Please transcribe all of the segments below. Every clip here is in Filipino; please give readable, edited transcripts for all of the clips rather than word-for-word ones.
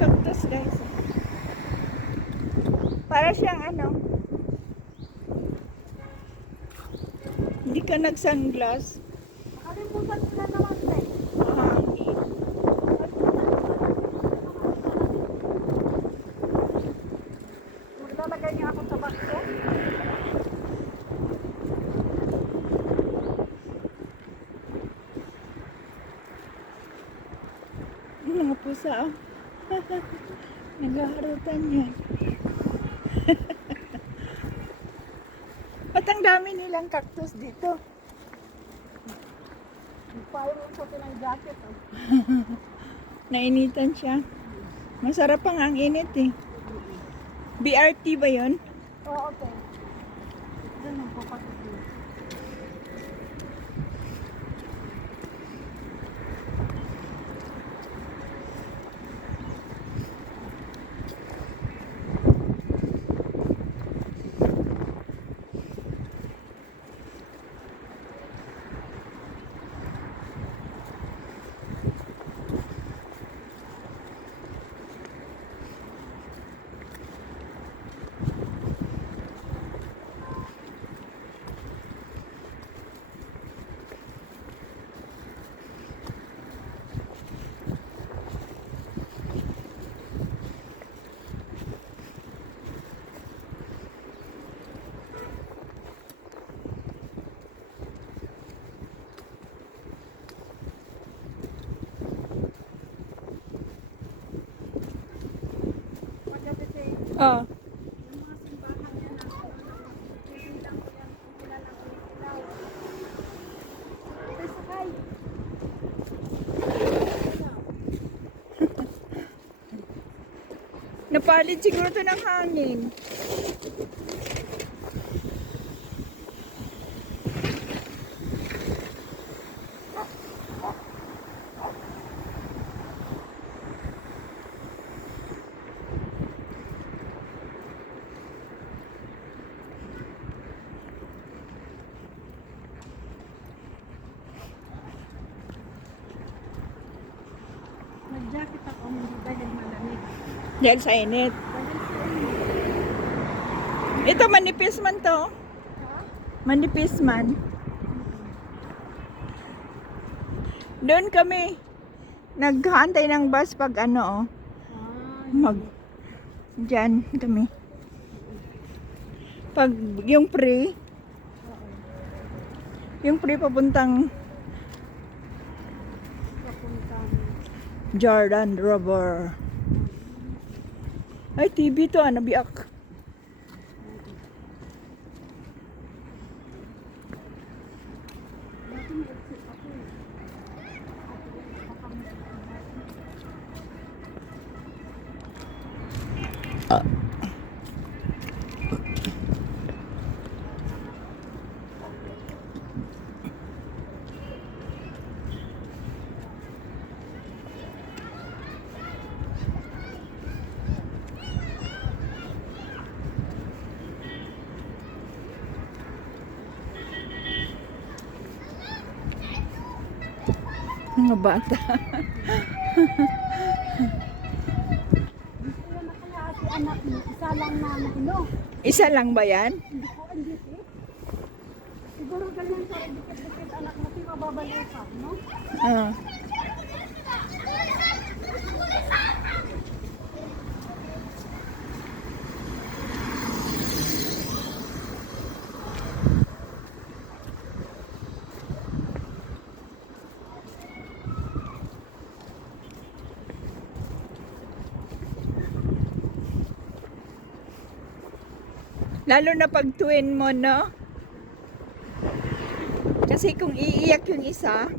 cactus, guys. Para siyang ano, hindi ka nag-sunglass. Nakalimutan ko na naman tayo. Mahangin. Maglalagay niya ako sa bakso. Mga pusa, oh. Naghaharutan yan. Ba't ang dami nilang cactus dito? Mayroon sa ng jacket. Oh. Nainitan siya. Masarap pang ang init eh. BRT ba yun? Oo, okay. Diyan ang papatid. Oh. Yung mga simbahan niya na bibilang ko yan kung kilala ko yung ilaw. Ito sakay. Napalid siguro to ng hangin. Nag-jacket ako, hindi dahil malamig. Dahil sa init. Dahil sa inyo. Ito, manipis man to. Ha? Manipis man. Doon kami. Naghahantay ng bus pag ano, oh. Diyan kami. Pag yung pre papuntang Jordan River. Ay, TV to, ano, biak. Mga bata. Gusto na kaya si anak mo, isa lang na ano. Isa lang ba yan? Hindi ko hindi eh. Siguro ganyan sa dikit-dikit anak mo, si mababaliw pa, no? Ah. Lalo na pag twin mo, no? Kasi kung iiyak yung isa,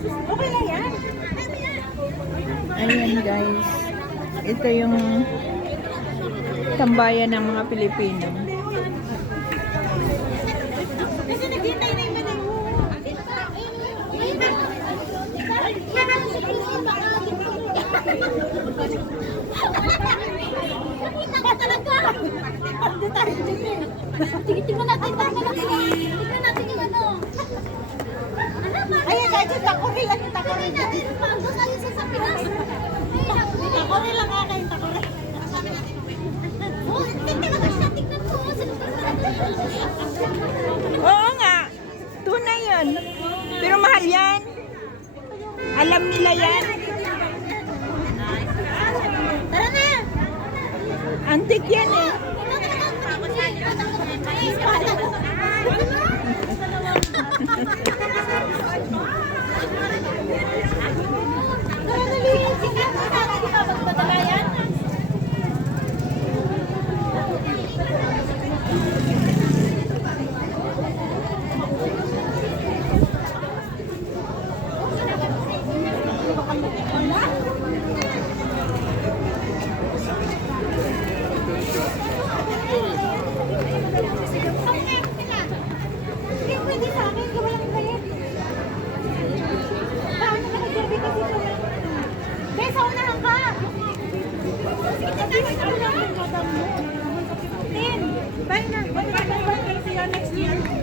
Okay na yan. Ayan guys. Ito yung tambayan ng mga Pilipino. Kasi naghintay na yung mga nakita ka talaga. Hindi tayo dito. Tingnan natin talaga. Tingnan natin yung ano. Ayan guys, yung takori lang yung takori natin. Doon natin sa Pinas. Takori lang nga kayo, takori. Oh, tingnan naman siya, tingnan mo. Oo nga. Tunay yun. Pero mahal yan. Alam nila yan. Tara na! Antik yan eh.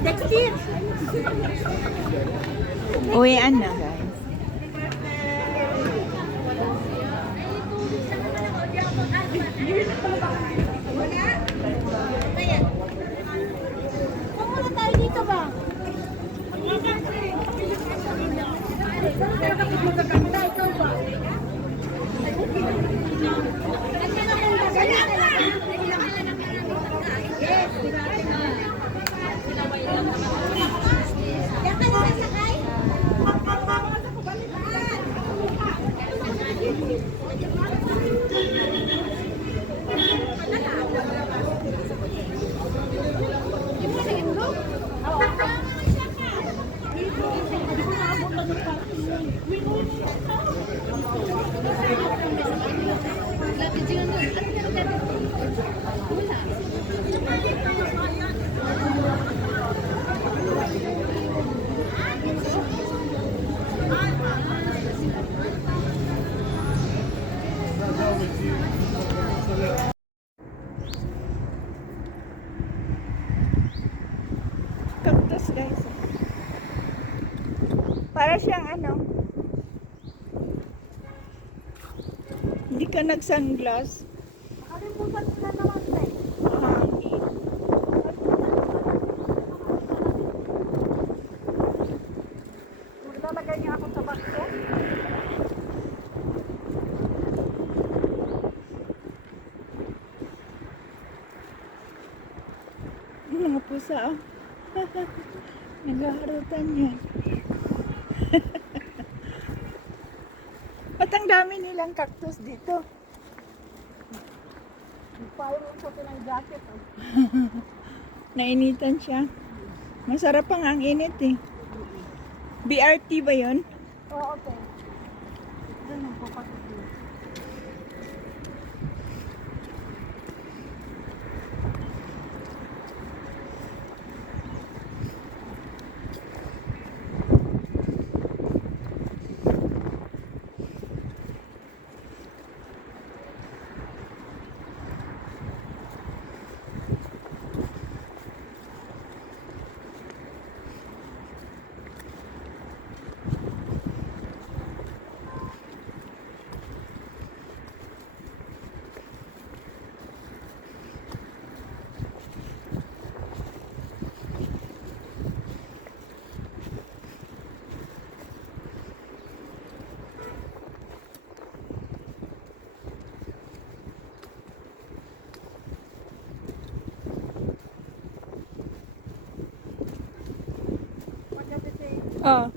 Next year. Uwian na guys. Kung muna tayo dito ba? Cactus guys. Para siyang ano. Hindi ka nag-sunglass. Nakalimutan ko na naman tayo. Hangin. Maglalagay niya ako sa bakso. Mga pusa oh. Naghaharutan yan. At ang dami nilang cactus dito. Nagpayong ko ng jacket. Oh. Nainitan siya. Masarap pang ang init eh. BRT ba yun? Oo, okay. Doon ang papakit. Oh.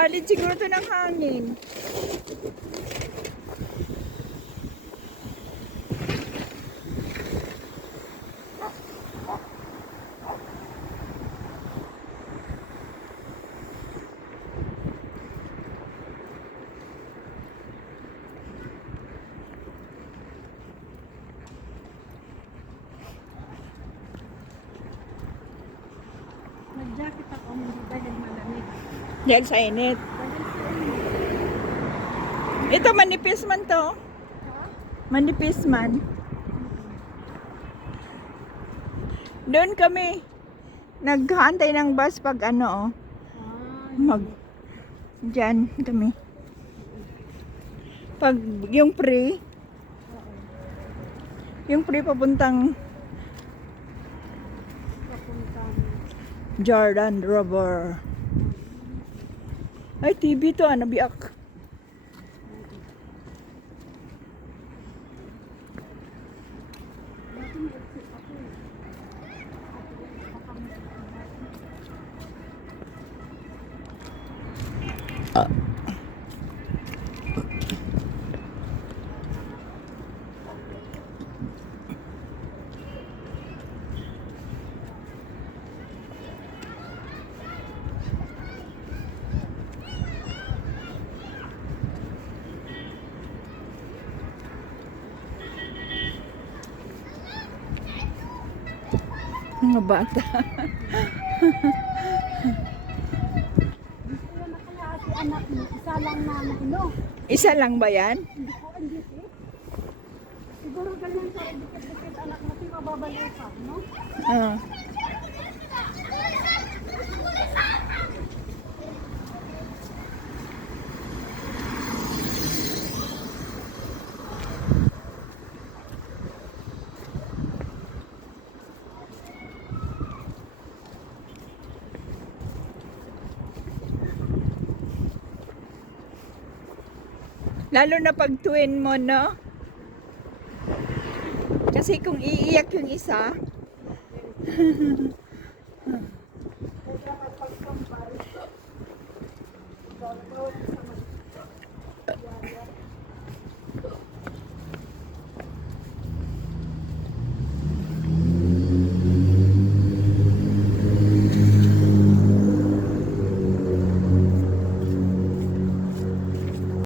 Nabalid siguro to ng hangin. Nag-jacket ako, hindi dahil malamig. Dahil sa init. Ito, manipis man to. Manipis man. Doon kami. Naghantay ng bus pag ano, oh. Diyan kami. Pag yung pre papuntang Jordan River. Ay, TV to, ano, biak. Mga bata. Hindi ko yan nakalahati anak mo. Isa lang na ano. Isa lang ba yan? Hindi ko hindi eh. Siguro ganyan sa dikit-dikit anak mo. Di mababalik ka, no? Ah. Lalo na pag twin mo, no? Kasi kung iiyak yung isa, Kaya kapag pag-combine,